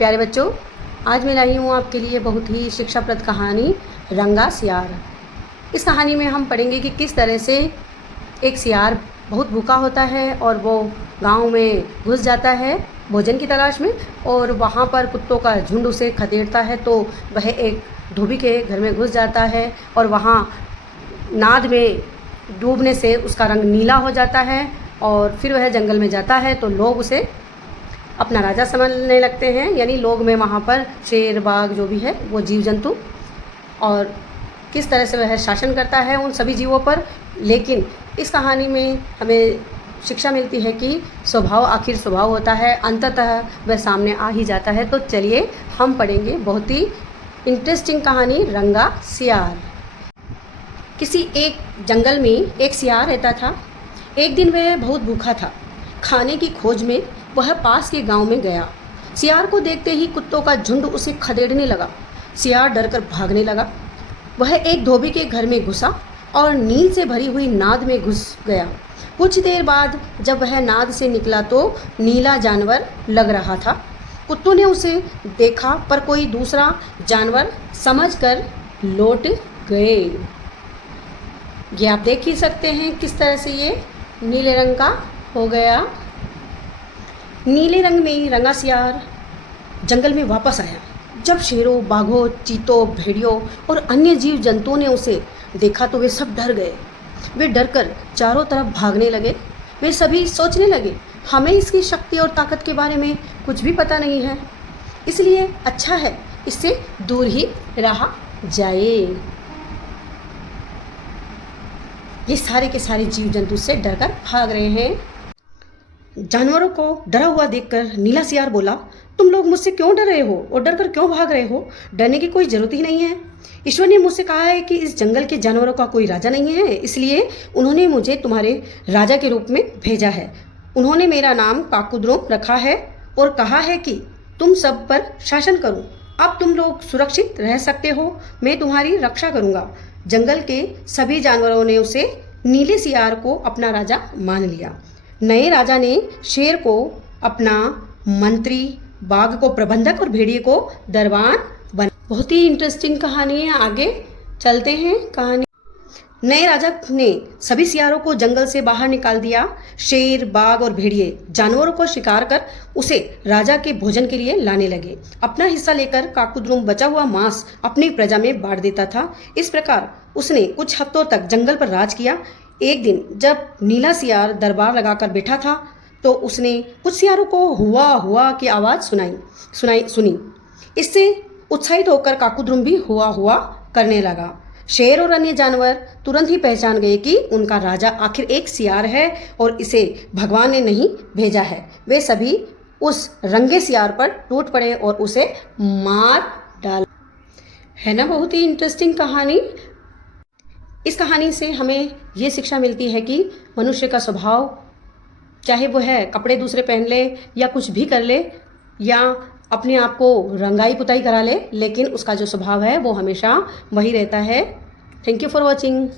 प्यारे बच्चों, आज मैं लाई हूँ आपके लिए बहुत ही शिक्षाप्रद कहानी रंगा सियार। इस कहानी में हम पढ़ेंगे कि किस तरह से एक सियार बहुत भूखा होता है और वो गांव में घुस जाता है भोजन की तलाश में, और वहाँ पर कुत्तों का झुंड उसे खदेड़ता है तो वह एक धोबी के घर में घुस जाता है और वहाँ नाद में डूबने से उसका रंग नीला हो जाता है और फिर वह जंगल में जाता है तो लोग उसे अपना राजा समझने लगते हैं। यानी लोग में वहाँ पर शेर बाघ जो भी है वो जीव जंतु, और किस तरह से वह शासन करता है उन सभी जीवों पर। लेकिन इस कहानी में हमें शिक्षा मिलती है कि स्वभाव आखिर स्वभाव होता है, अंततः वह सामने आ ही जाता है। तो चलिए हम पढ़ेंगे बहुत ही इंटरेस्टिंग कहानी रंगा सियार। किसी एक जंगल में एक सियार रहता था। एक दिन वह बहुत भूखा था। खाने की खोज में वह पास के गांव में गया। सियार को देखते ही कुत्तों का झुंड उसे खदेड़ने लगा। सियार डरकर भागने लगा। वह एक धोबी के घर में घुसा और नील से भरी हुई नाद में घुस गया। कुछ देर बाद जब वह नाद से निकला तो नीला जानवर लग रहा था। कुत्तों ने उसे देखा पर कोई दूसरा जानवर समझकर लौट गए। ये आप देख ही सकते हैं किस तरह से ये नीले रंग का हो गया। नीले रंग में रंगा सियार जंगल में वापस आया। जब शेरों, बाघों, चीतों, भेड़ियों और अन्य जीव जंतुओं ने उसे देखा तो वे सब डर गए। वे डरकर चारों तरफ भागने लगे। वे सभी सोचने लगे, हमें इसकी शक्ति और ताकत के बारे में कुछ भी पता नहीं है, इसलिए अच्छा है इससे दूर ही रहा जाए। ये सारे के सारे जीव जंतु से डरकर भाग रहे हैं। जानवरों को डरा हुआ देखकर नीला सियार बोला, तुम लोग मुझसे क्यों डर रहे हो और डरकर क्यों भाग रहे हो? डरने की कोई ज़रूरत ही नहीं है। ईश्वर ने मुझसे कहा है कि इस जंगल के जानवरों का कोई राजा नहीं है, इसलिए उन्होंने मुझे तुम्हारे राजा के रूप में भेजा है। उन्होंने मेरा नाम काकुद्रुम रखा है और कहा है कि तुम सब पर शासन करूं। अब तुम लोग सुरक्षित रह सकते हो, मैं तुम्हारी रक्षा करूंगा। जंगल के सभी जानवरों ने उसे नीले सियार को अपना राजा मान लिया। नए राजा ने शेर को अपना मंत्री, बाघ को प्रबंधक और भेड़िए को दरबान बना। बहुत ही इंटरेस्टिंग कहानी है, आगे चलते हैं कहानी। नए राजा ने सभी सियारों को जंगल से बाहर निकाल दिया। शेर, बाघ और भेड़िए जानवरों को शिकार कर उसे राजा के भोजन के लिए लाने लगे। अपना हिस्सा लेकर काकुद्रुम बचा हुआ मांस अपनी प्रजा में बांट देता था। इस प्रकार उसने कुछ हफ्तों तक जंगल पर राज किया। एक दिन जब नीला सियार दरबार लगाकर बैठा था तो उसने कुछ सियारों को हुआ हुआ की आवाज़ सुनी। इससे उत्साहित होकर काकुद्रुम भी हुआ हुआ करने लगा। शेर और अन्य जानवर तुरंत ही पहचान गए कि उनका राजा आखिर एक सियार है और इसे भगवान ने नहीं भेजा है। वे सभी उस रंगे सियार पर टूट पड़े और उसे मार डाला। है ना बहुत ही इंटरेस्टिंग कहानी। इस कहानी से हमें ये शिक्षा मिलती है कि मनुष्य का स्वभाव, चाहे वो है कपड़े दूसरे पहन ले या कुछ भी कर ले या अपने आप को रंगाई पुताई करा ले, लेकिन उसका जो स्वभाव है वो हमेशा वही रहता है। Thank you for watching.